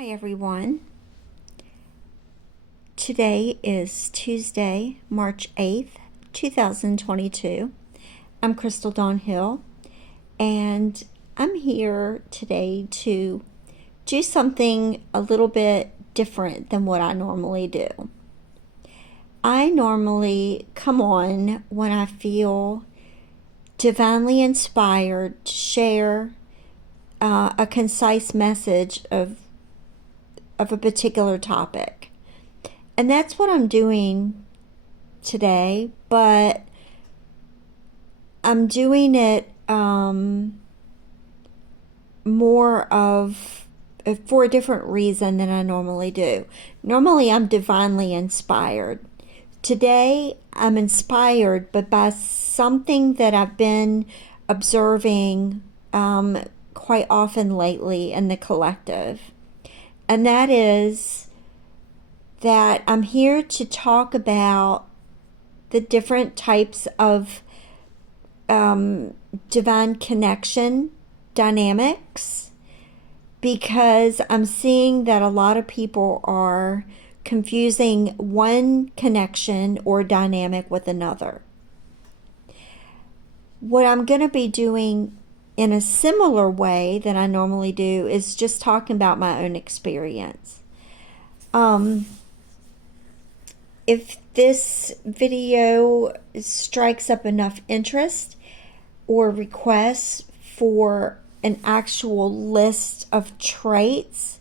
Hi everyone. Today is Tuesday, March 8th, 2022. I'm Crystal Dawn Hill, and I'm here today to do something a little bit different than what I normally do. I normally come on when I feel divinely inspired to share a concise message of a particular topic. And that's what I'm doing today, but I'm doing it more of for a different reason than I normally do. Normally I'm divinely inspired. Today I'm inspired, but by something that I've been observing quite often lately in the collective. And that is that I'm here to talk about the different types of divine connection dynamics, because I'm seeing that a lot of people are confusing one connection or dynamic with another. What I'm going to be doing in a similar way that I normally do is just talking about my own experience. If this video strikes up enough interest or requests for an actual list of traits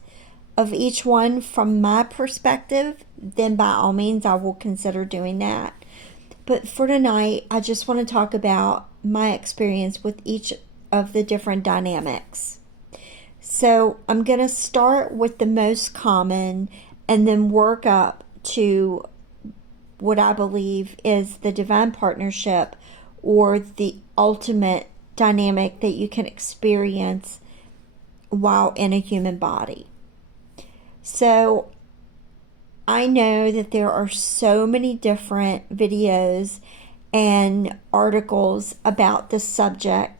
of each one from my perspective, then by all means I will consider doing that. But for tonight, I just want to talk about my experience with each of the different dynamics. So I'm going to start with the most common and then work up to what I believe is the divine partnership, or the ultimate dynamic that you can experience while in a human body. So I know that there are so many different videos and articles about this subject,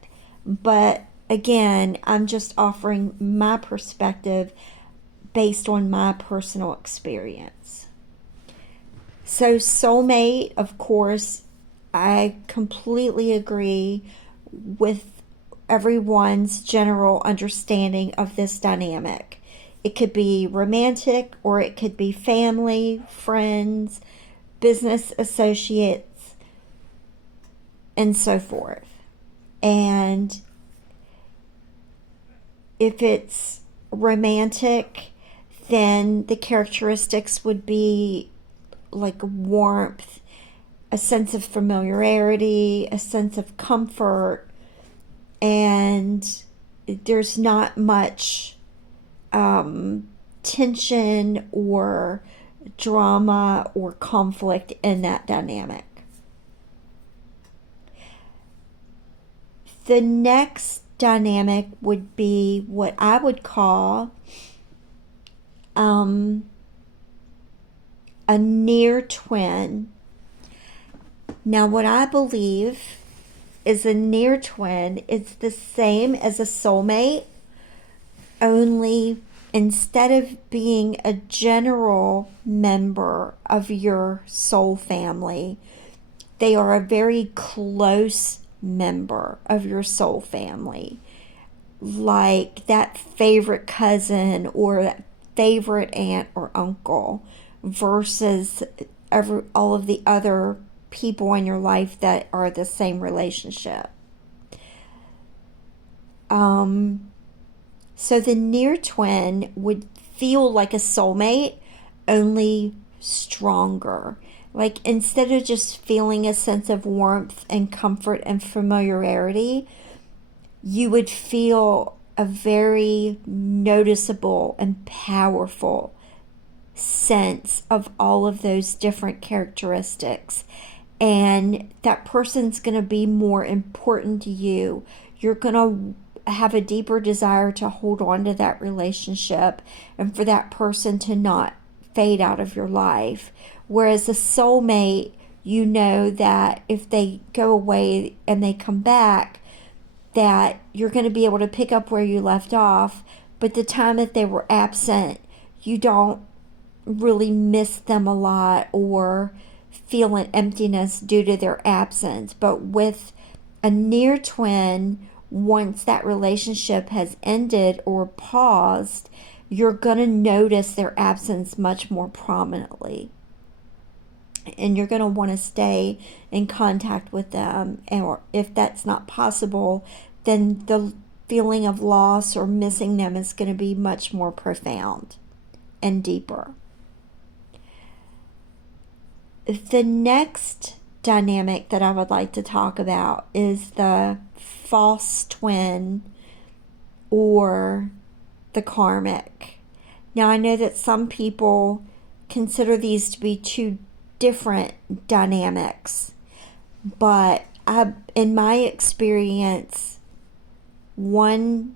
but again, I'm just offering my perspective based on my personal experience. So soulmate, of course, I completely agree with everyone's general understanding of this dynamic. It could be romantic, or it could be family, friends, business associates, and so forth. And if it's romantic, then the characteristics would be like warmth, a sense of familiarity, a sense of comfort, and there's not much tension or drama or conflict in that dynamic. The next dynamic would be what I would call a near twin. Now, what I believe is a near twin is the same as a soulmate, only instead of being a general member of your soul family, they are a very close member of your soul family, like that favorite cousin or that favorite aunt or uncle, versus all of the other people in your life that are the same relationship. So the near twin would feel like a soulmate, only stronger. Like, instead of just feeling a sense of warmth and comfort and familiarity, you would feel a very noticeable and powerful sense of all of those different characteristics. And that person's going to be more important to you. You're going to have a deeper desire to hold on to that relationship and for that person to not fade out of your life. Whereas a soulmate, you know that if they go away and they come back, that you're going to be able to pick up where you left off, but the time that they were absent, you don't really miss them a lot or feel an emptiness due to their absence. But with a near twin, once that relationship has ended or paused, you're going to notice their absence much more prominently. And you're going to want to stay in contact with them. Or if that's not possible, then the feeling of loss or missing them is going to be much more profound and deeper. The next dynamic that I would like to talk about is the false twin or the karmic. Now, I know that some people consider these to be two different dynamics, but in my experience, one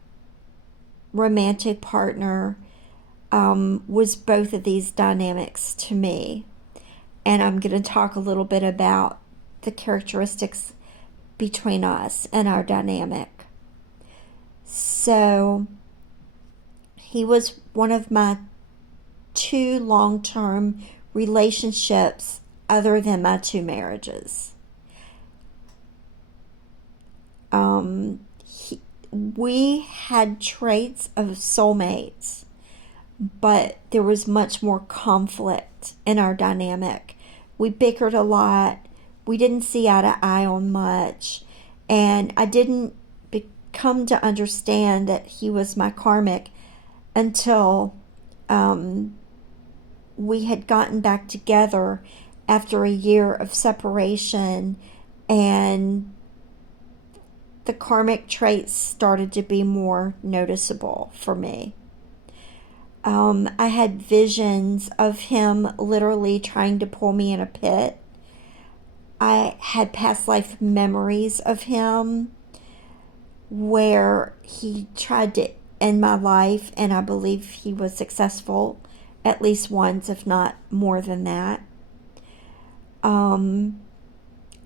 romantic partner was both of these dynamics to me. And I'm going to talk a little bit about the characteristics between us and our dynamic. So, he was one of my 2 long-term relationships other than my 2 marriages. We had traits of soulmates, but there was much more conflict in our dynamic. We bickered a lot. We didn't see eye to eye on much. And I didn't come to understand that he was my karmic until we had gotten back together after a year of separation, and the karmic traits started to be more noticeable for me. I had visions of him literally trying to pull me in a pit. I had past life memories of him where he tried to end my life, and I believe he was successful at least once, if not more than that. And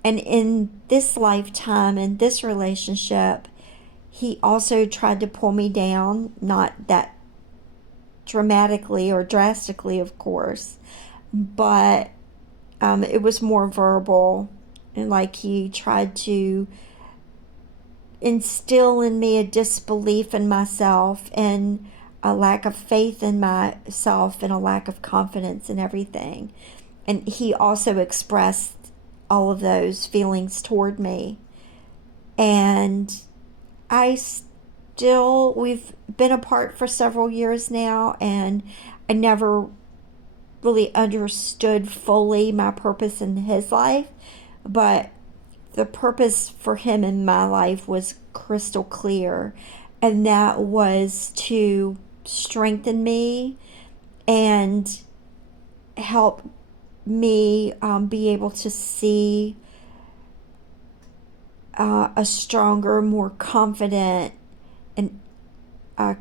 in this lifetime, in this relationship, he also tried to pull me down, not that dramatically or drastically, of course, but it was more verbal, and like he tried to instill in me a disbelief in myself and a lack of faith in myself and a lack of confidence in everything. And he also expressed all of those feelings toward me. And we've been apart for several years now, and I never really understood fully my purpose in his life, but the purpose for him in my life was crystal clear, and that was to strengthen me and help me be able to see a stronger, more confident, and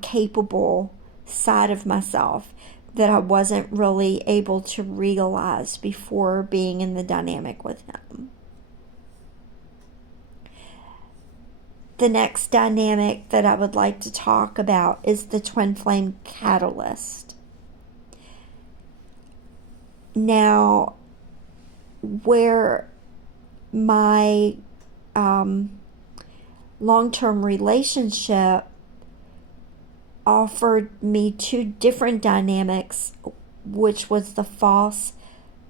capable side of myself that I wasn't really able to realize before being in the dynamic with him. The next dynamic that I would like to talk about is the twin flame catalyst. Now, where my long-term relationship offered me 2 different dynamics, which was the false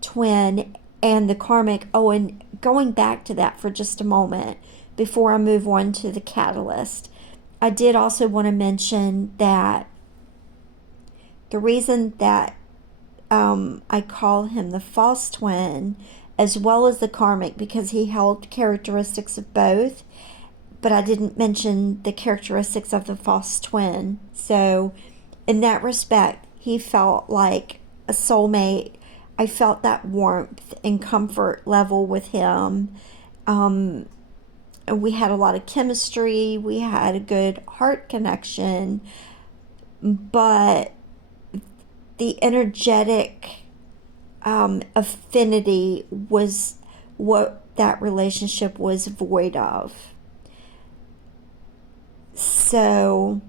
twin and the karmic. Oh, and going back to that for just a moment before I move on to the catalyst, I did also want to mention that the reason that I call him the false twin as well as the karmic, because he held characteristics of both, but I didn't mention the characteristics of the false twin. So in that respect, he felt like a soulmate. I felt that warmth and comfort level with him. We had a lot of chemistry. We had a good heart connection. But the energetic affinity was what that relationship was void of. So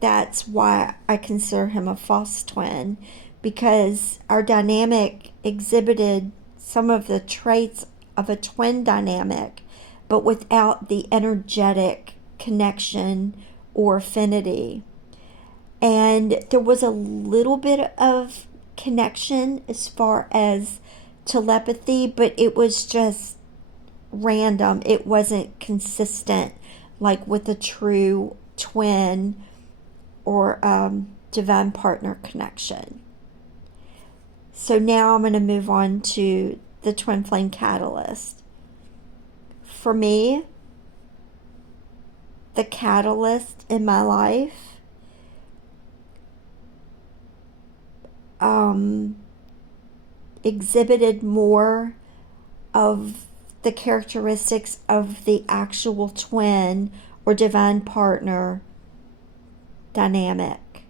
that's why I consider him a false twin, because our dynamic exhibited some of the traits of a twin dynamic, but without the energetic connection or affinity. And there was a little bit of connection as far as telepathy, but it was just random. It wasn't consistent like with a true twin or divine partner connection. So now I'm going to move on to the twin flame catalyst. For me, the catalyst in my life exhibited more of the characteristics of the actual twin or divine partner dynamic.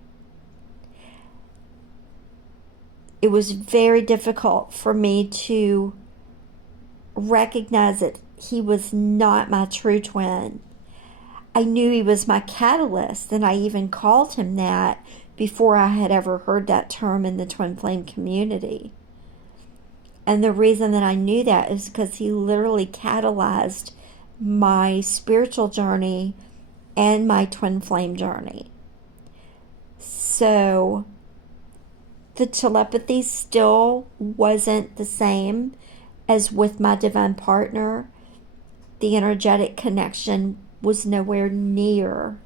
It was very difficult for me to recognize that he was not my true twin. I knew he was my catalyst, and I even called him that before I had ever heard that term in the twin flame community. And the reason that I knew that is because he literally catalyzed my spiritual journey and my twin flame journey. So the telepathy still wasn't the same as with my divine partner. The energetic connection was nowhere near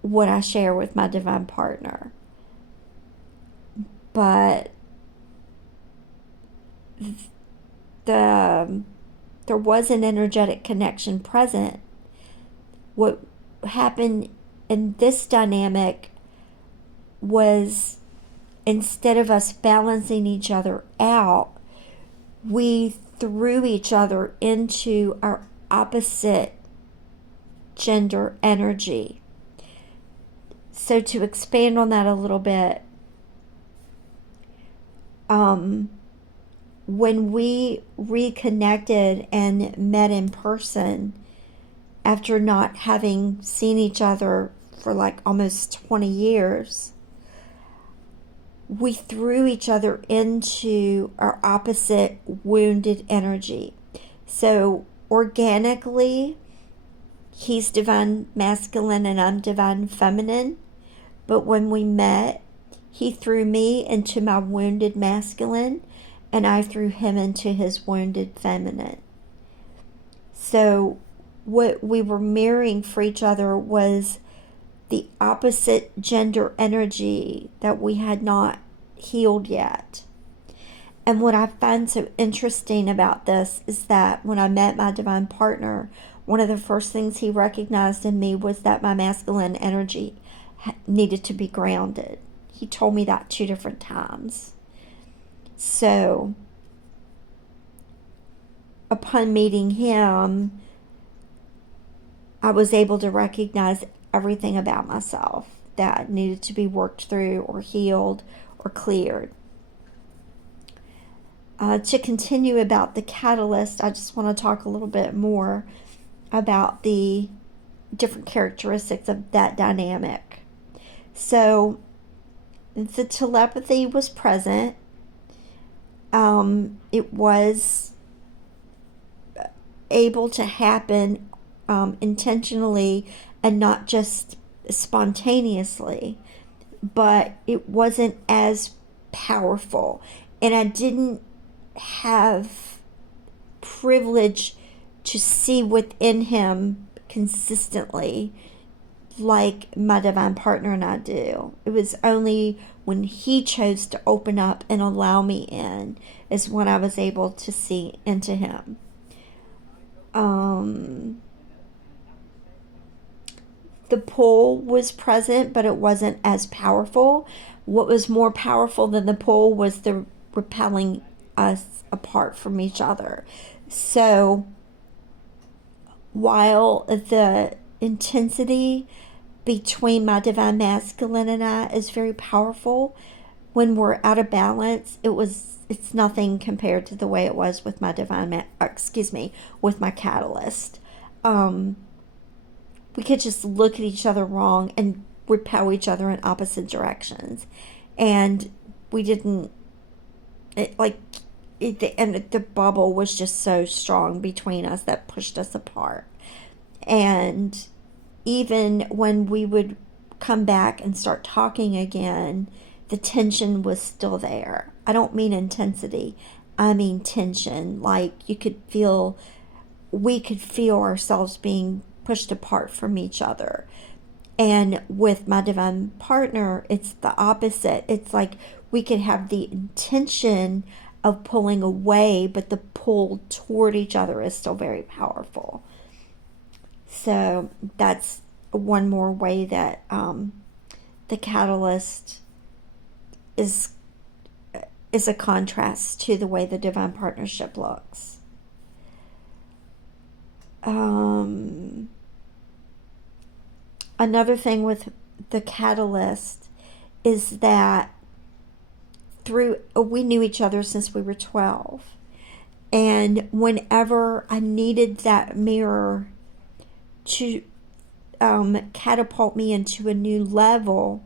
what I share with my divine partner. But there was an energetic connection present. What happened in this dynamic was, instead of us balancing each other out, we threw each other into our opposite gender energy. So to expand on that a little bit, when we reconnected and met in person after not having seen each other for like almost 20 years, we threw each other into our opposite wounded energy. So organically, he's divine masculine and I'm divine feminine. But when we met, he threw me into my wounded masculine, and I threw him into his wounded feminine. So what we were mirroring for each other was the opposite gender energy that we had not healed yet. And what I find so interesting about this is that when I met my divine partner, one of the first things he recognized in me was that my masculine energy needed to be grounded. He told me that 2 different times. So upon meeting him, I was able to recognize everything about myself that needed to be worked through or healed or cleared. To continue about the catalyst, I just want to talk a little bit more about the different characteristics of that dynamic. So the telepathy was present. It was able to happen intentionally and not just spontaneously, but it wasn't as powerful, and I didn't have privilege to see within him consistently like my divine partner and I do. It was only when he chose to open up and allow me in is when I was able to see into him. The pull was present, but it wasn't as powerful. What was more powerful than the pull was the repelling us apart from each other. So while the intensity between my divine masculine and I is very powerful, when we're out of balance, it's nothing compared to the way it was with my with my catalyst. We could just look at each other wrong and repel each other in opposite directions. And we didn't, the bubble was just so strong between us that pushed us apart. And even when we would come back and start talking again, the tension was still there. I don't mean intensity, I mean tension. Like we could feel ourselves being pushed apart from each other. And with my divine partner, it's the opposite. It's like we could have the intention of pulling away, but the pull toward each other is still very powerful. So that's one more way that the catalyst is a contrast to the way the divine partnership looks. Another thing with the catalyst is that we knew each other since we were 12. And whenever I needed that mirror to catapult me into a new level,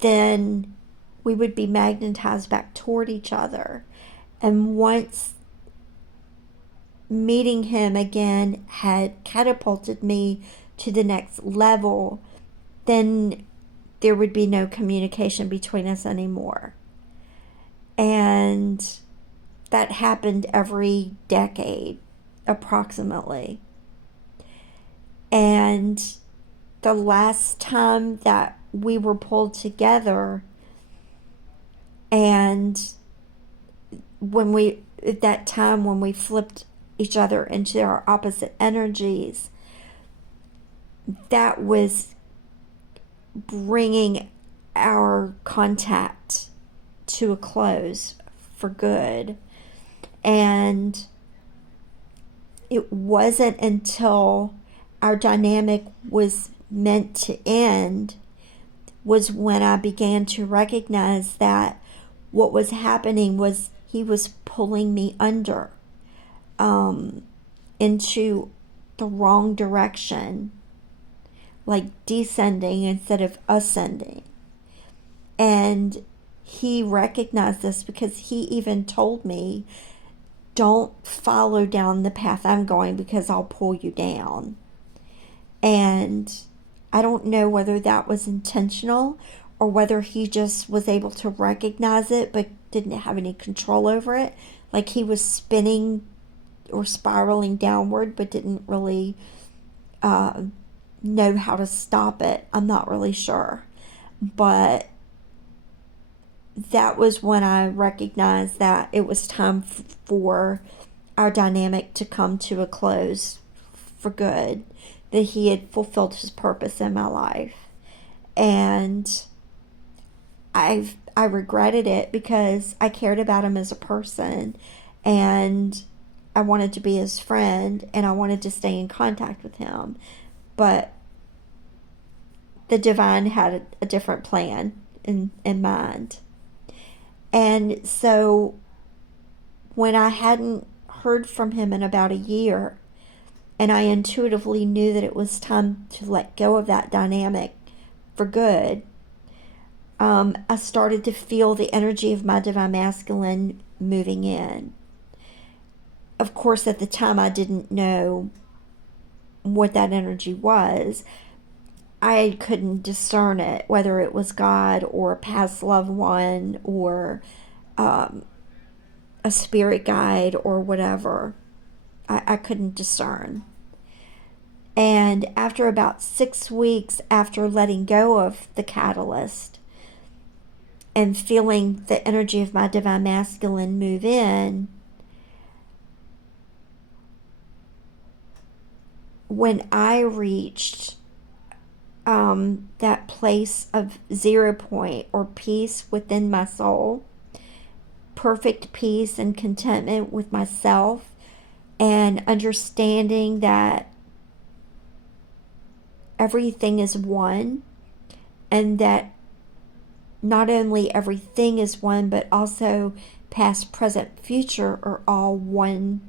then we would be magnetized back toward each other. And once meeting him again had catapulted me to the next level, then there would be no communication between us anymore. And that happened every decade, approximately. And the last time that we were pulled together, and that time when we flipped each other into our opposite energies, that was bringing our contact to a close for good. And it wasn't until our dynamic was meant to end was when I began to recognize that what was happening was he was pulling me under into the wrong direction, like descending instead of ascending. And he recognized this because he even told me, don't follow down the path I'm going because I'll pull you down. And I don't know whether that was intentional or whether he just was able to recognize it but didn't have any control over it. Like he was spinning or spiraling downward but didn't really know how to stop it. I'm not really sure. But that was when I recognized that it was time for our dynamic to come to a close for good, that he had fulfilled his purpose in my life. And I regretted it because I cared about him as a person, and I wanted to be his friend, and I wanted to stay in contact with him. But the divine had a different plan in mind. And so when I hadn't heard from him in about a year, and I intuitively knew that it was time to let go of that dynamic for good, I started to feel the energy of my divine masculine moving in. Of course, at the time, I didn't know what that energy was. I couldn't discern it, whether it was God or a past loved one or a spirit guide or whatever. I couldn't discern. And after about 6 weeks after letting go of the catalyst and feeling the energy of my divine masculine move in, when I reached that place of 0 point or peace within my soul, perfect peace and contentment with myself, and understanding that everything is one, and that not only everything is one, but also past, present, future are all one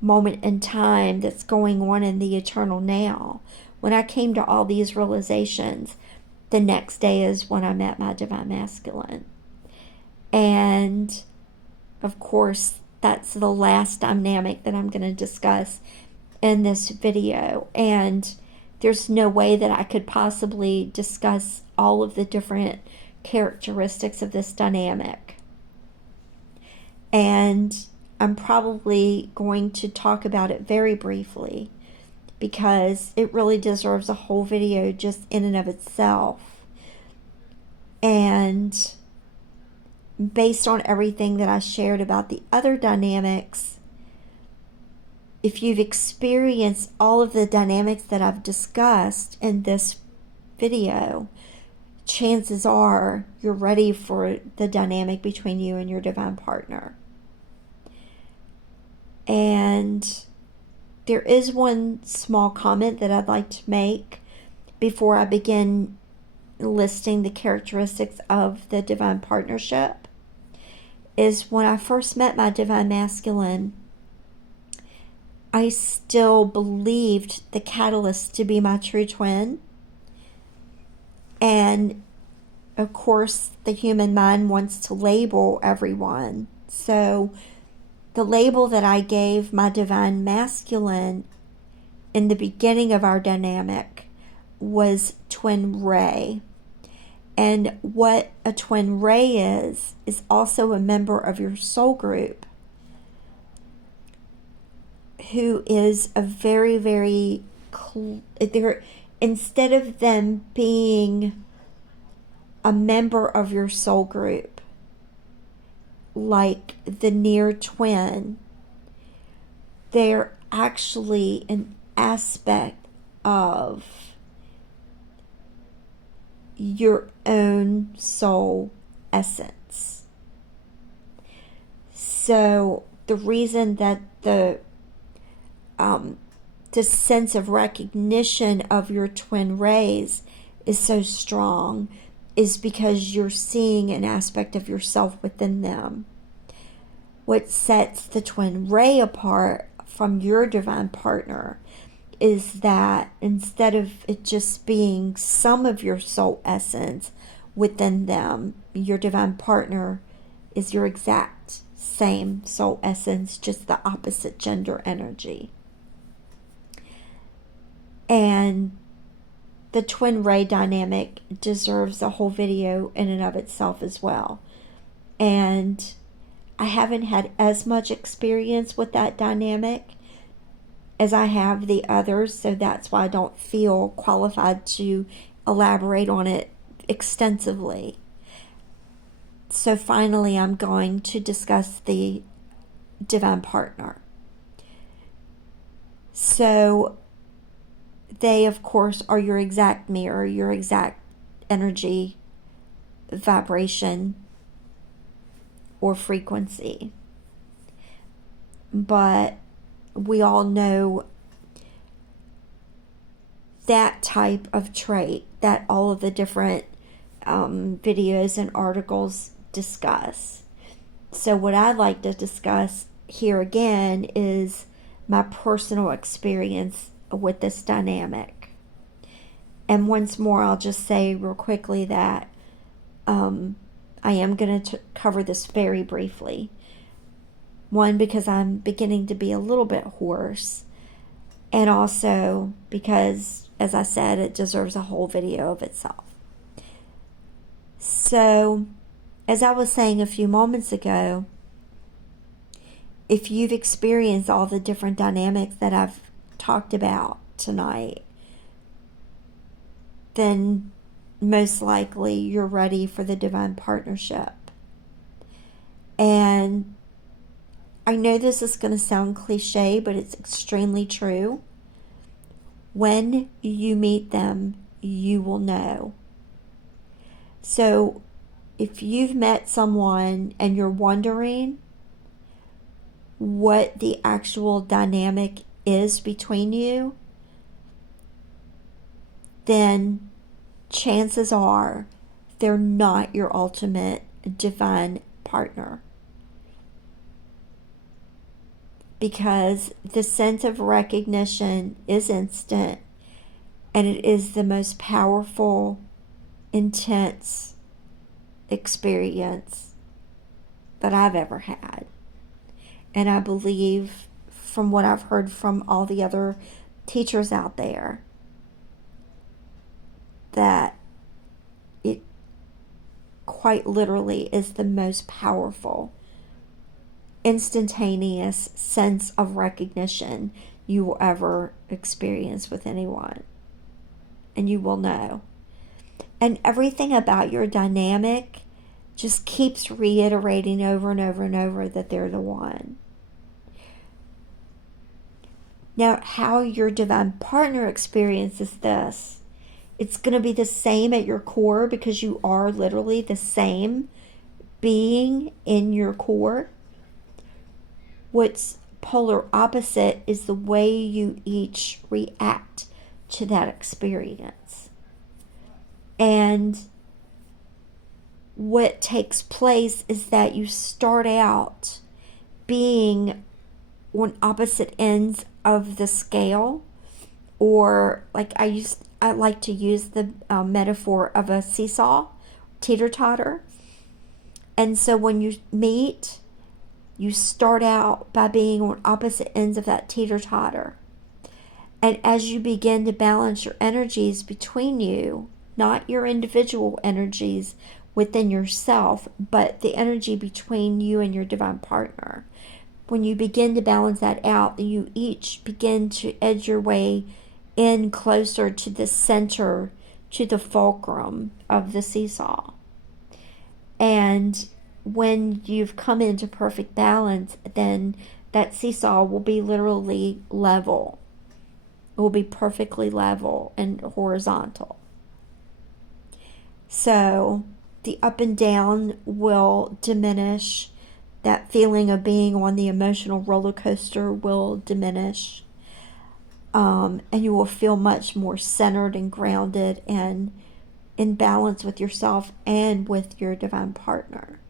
moment in time that's going on in the eternal now. When I came to all these realizations, the next day is when I met my Divine Masculine. And of course, that's the last dynamic that I'm going to discuss in this video. And there's no way that I could possibly discuss all of the different characteristics of this dynamic. And I'm probably going to talk about it very briefly because it really deserves a whole video just in and of itself. And based on everything that I shared about the other dynamics, if you've experienced all of the dynamics that I've discussed in this video, chances are you're ready for the dynamic between you and your divine partner. And there is one small comment that I'd like to make before I begin listing the characteristics of the divine partnership. Is when I first met my Divine Masculine, I still believed the catalyst to be my true twin. And of course, the human mind wants to label everyone. So the label that I gave my Divine Masculine in the beginning of our dynamic was twin ray. And what a twin ray is also a member of your soul group who is a very, very, instead of them being a member of your soul group, like the near twin, they're actually an aspect of your own soul essence. So the reason that the sense of recognition of your twin rays is so strong is because you're seeing an aspect of yourself within them. What sets the twin ray apart from your divine partner is that instead of it just being some of your soul essence within them, your divine partner is your exact same soul essence, just the opposite gender energy. And the twin ray dynamic deserves a whole video in and of itself as well. And I haven't had as much experience with that dynamic as I have the others, so that's why I don't feel qualified to elaborate on it extensively. So finally, I'm going to discuss the Divine Partner. So they, of course, are your exact mirror, your exact energy, vibration, or frequency. But we all know that type of trait that all of the different videos and articles discuss. So what I'd like to discuss here again is my personal experience with this dynamic. And once more, I'll just say real quickly that I am going to cover this very briefly. One, because I'm beginning to be a little bit hoarse, and also because, as I said, it deserves a whole video of itself. So, as I was saying a few moments ago, if you've experienced all the different dynamics that I've talked about tonight, then most likely you're ready for the divine partnership. And I know this is going to sound cliche, but it's extremely true. When you meet them, you will know. So if you've met someone and you're wondering what the actual dynamic is between you, then chances are they're not your ultimate divine partner. Because the sense of recognition is instant, and it is the most powerful intense experience that I've ever had. And I believe, from what I've heard from all the other teachers out there, that it quite literally is the most powerful, instantaneous sense of recognition you will ever experience with anyone. And you will know. And everything about your dynamic just keeps reiterating over and over and over that they're the one. Now, how your divine partner experiences this, it's going to be the same at your core, because you are literally the same being in your core. What's polar opposite is the way you each react to that experience. And what takes place is that you start out being on opposite ends of the scale, or like I like to use the metaphor of a seesaw, teeter-totter. And so when you meet, you start out by being on opposite ends of that teeter-totter. And as you begin to balance your energies between you, not your individual energies within yourself, but the energy between you and your divine partner, when you begin to balance that out, you each begin to edge your way in closer to the center, to the fulcrum of the seesaw. And when you've come into perfect balance, then that seesaw will be literally level. It will be perfectly level and horizontal. So the up and down will diminish. That feeling of being on the emotional roller coaster will diminish. And you will feel much more centered and grounded and in balance with yourself and with your divine partner.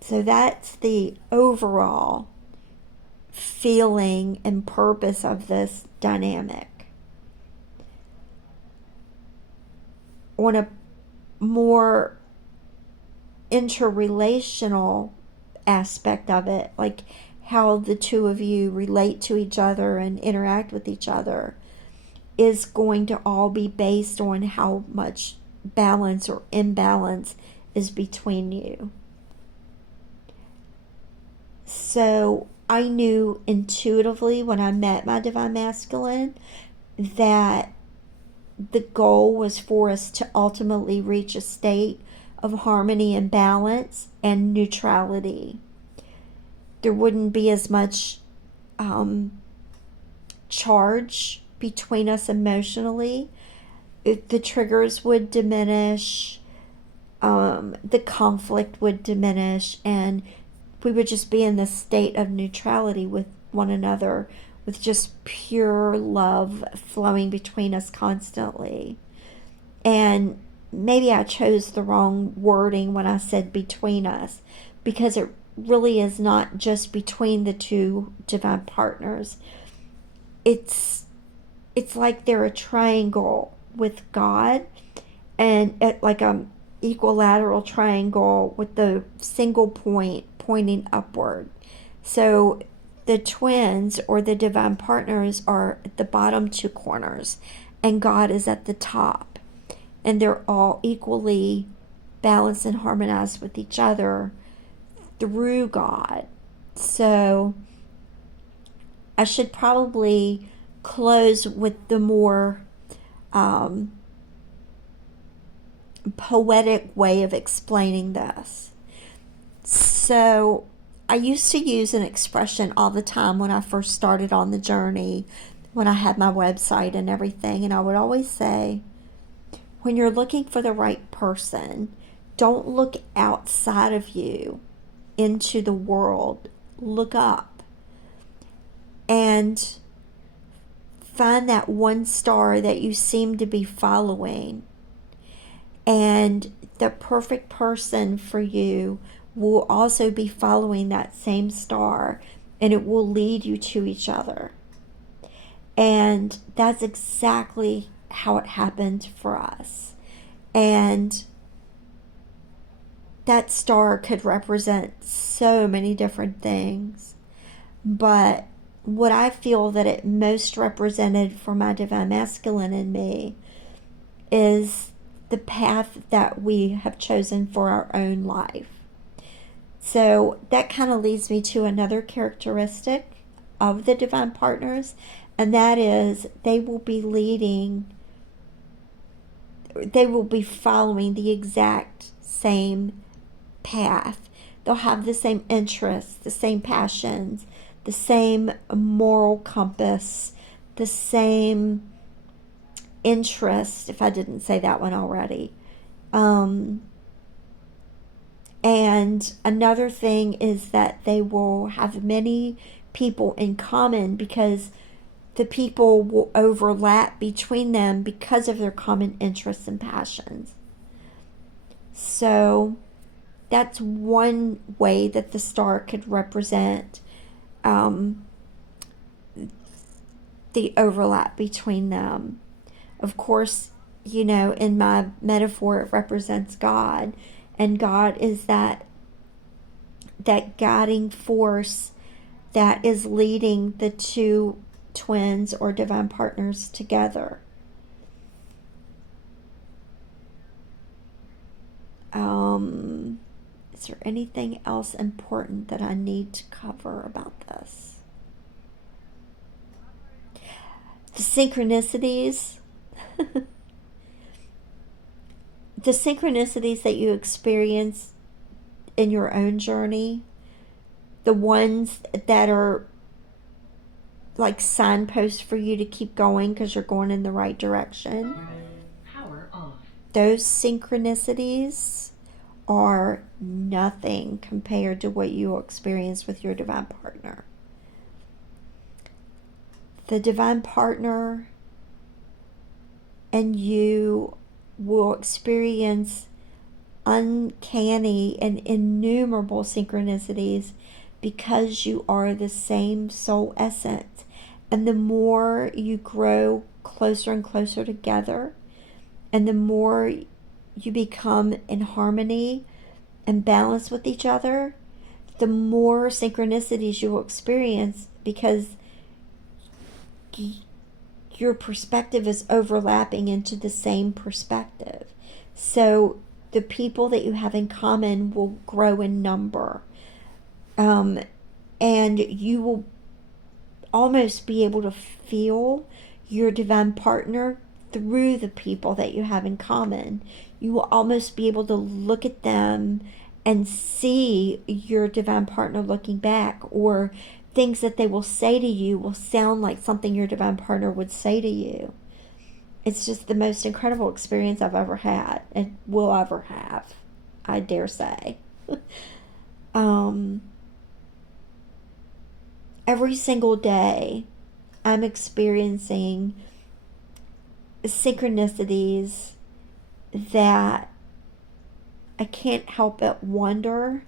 So that's the overall feeling and purpose of this dynamic. On a more interrelational aspect of it, like how the two of you relate to each other and interact with each other, is going to all be based on how much balance or imbalance is between you. So I knew intuitively when I met my divine masculine that the goal was for us to ultimately reach a state of harmony and balance and neutrality. There wouldn't be as much charge between us emotionally. The triggers would diminish, the conflict would diminish, and we would just be in this state of neutrality with one another, with just pure love flowing between us constantly. And maybe I chose the wrong wording when I said between us, because it really is not just between the two divine partners. It's like they're a triangle with God, and like a equilateral triangle with the single point pointing upward. So the twins or the divine partners are at the bottom two corners, and God is at the top, and they're all equally balanced and harmonized with each other through God. So I should probably close with the more poetic way of explaining this. So I used to use an expression all the time when I first started on the journey, when I had my website and everything, and I would always say, when you're looking for the right person, don't look outside of you into the world. Look up and find that one star that you seem to be following, and the perfect person for you will also be following that same star, and it will lead you to each other. And that's exactly how it happened for us. And that star could represent so many different things. But what I feel that it most represented for my divine masculine in me is the path that we have chosen for our own life. So that kind of leads me to another characteristic of the divine partners, and that is they will be following the exact same path. They'll have the same interests, the same passions, the same moral compass, the same interest, if I didn't say that one already. And another thing is that they will have many people in common, because the people will overlap between them because of their common interests and passions. So that's one way that the star could represent the overlap between them. Of course, in my metaphor, it represents God, and God is that guiding force that is leading the two twins or divine partners together. Is there anything else important that I need to cover about this? The synchronicities. The synchronicities that you experience in your own journey, the ones that are like signposts for you to keep going because you're going in the right direction. Power off. Those synchronicities are nothing compared to what you will experience with your divine partner. The divine partner and you will experience uncanny and innumerable synchronicities because you are the same soul essence. And the more you grow closer and closer together, and the more you become in harmony and balance with each other, the more synchronicities you will experience, because your perspective is overlapping into the same perspective. So the people that you have in common will grow in number. And you will almost be able to feel your divine partner through the people that you have in common. You will almost be able to look at them and see your divine partner looking back, or things that they will say to you will sound like something your divine partner would say to you. It's just the most incredible experience I've ever had and will ever have, I dare say. Every single day I'm experiencing synchronicities that I can't help but wonder,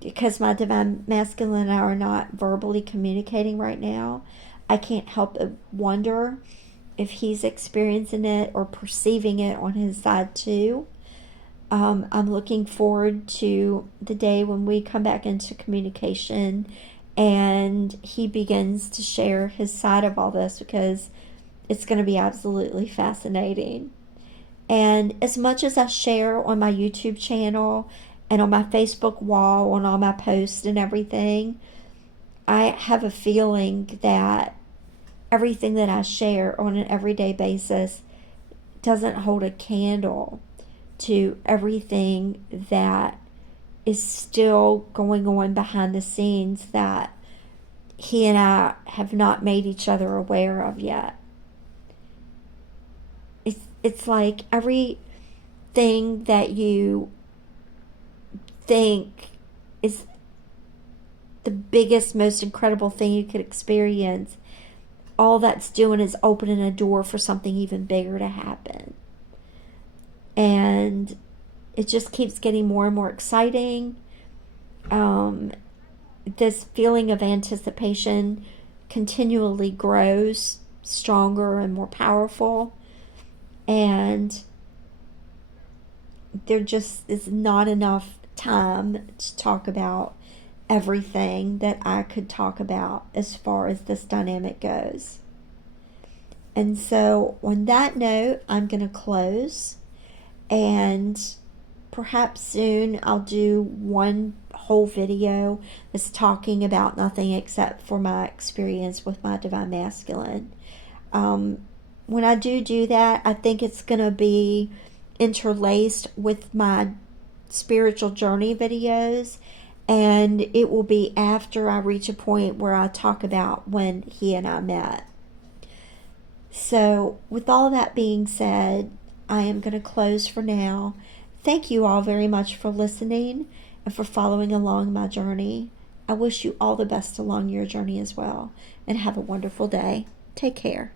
because my divine masculine and I are not verbally communicating right now. I can't help but wonder if he's experiencing it or perceiving it on his side too. I'm looking forward to the day when we come back into communication and he begins to share his side of all this, because it's going to be absolutely fascinating. And as much as I share on my YouTube channel and on my Facebook wall, on all my posts and everything, I have a feeling that everything that I share on an everyday basis doesn't hold a candle to everything that is still going on behind the scenes that he and I have not made each other aware of yet. It's like everything that you think is the biggest, most incredible thing you could experience, all that's doing is opening a door for something even bigger to happen. And it just keeps getting more and more exciting. This feeling of anticipation continually grows stronger and more powerful. And there just is not enough time to talk about everything that I could talk about as far as this dynamic goes. And so, on that note, I'm going to close, and perhaps soon I'll do one whole video that's talking about nothing except for my experience with my divine masculine. When I do that, I think it's going to be interlaced with my spiritual journey videos, and it will be after I reach a point where I talk about when he and I met. So, with all that being said, I am going to close for now. Thank you all very much for listening and for following along my journey. I wish you all the best along your journey as well, and have a wonderful day. Take care.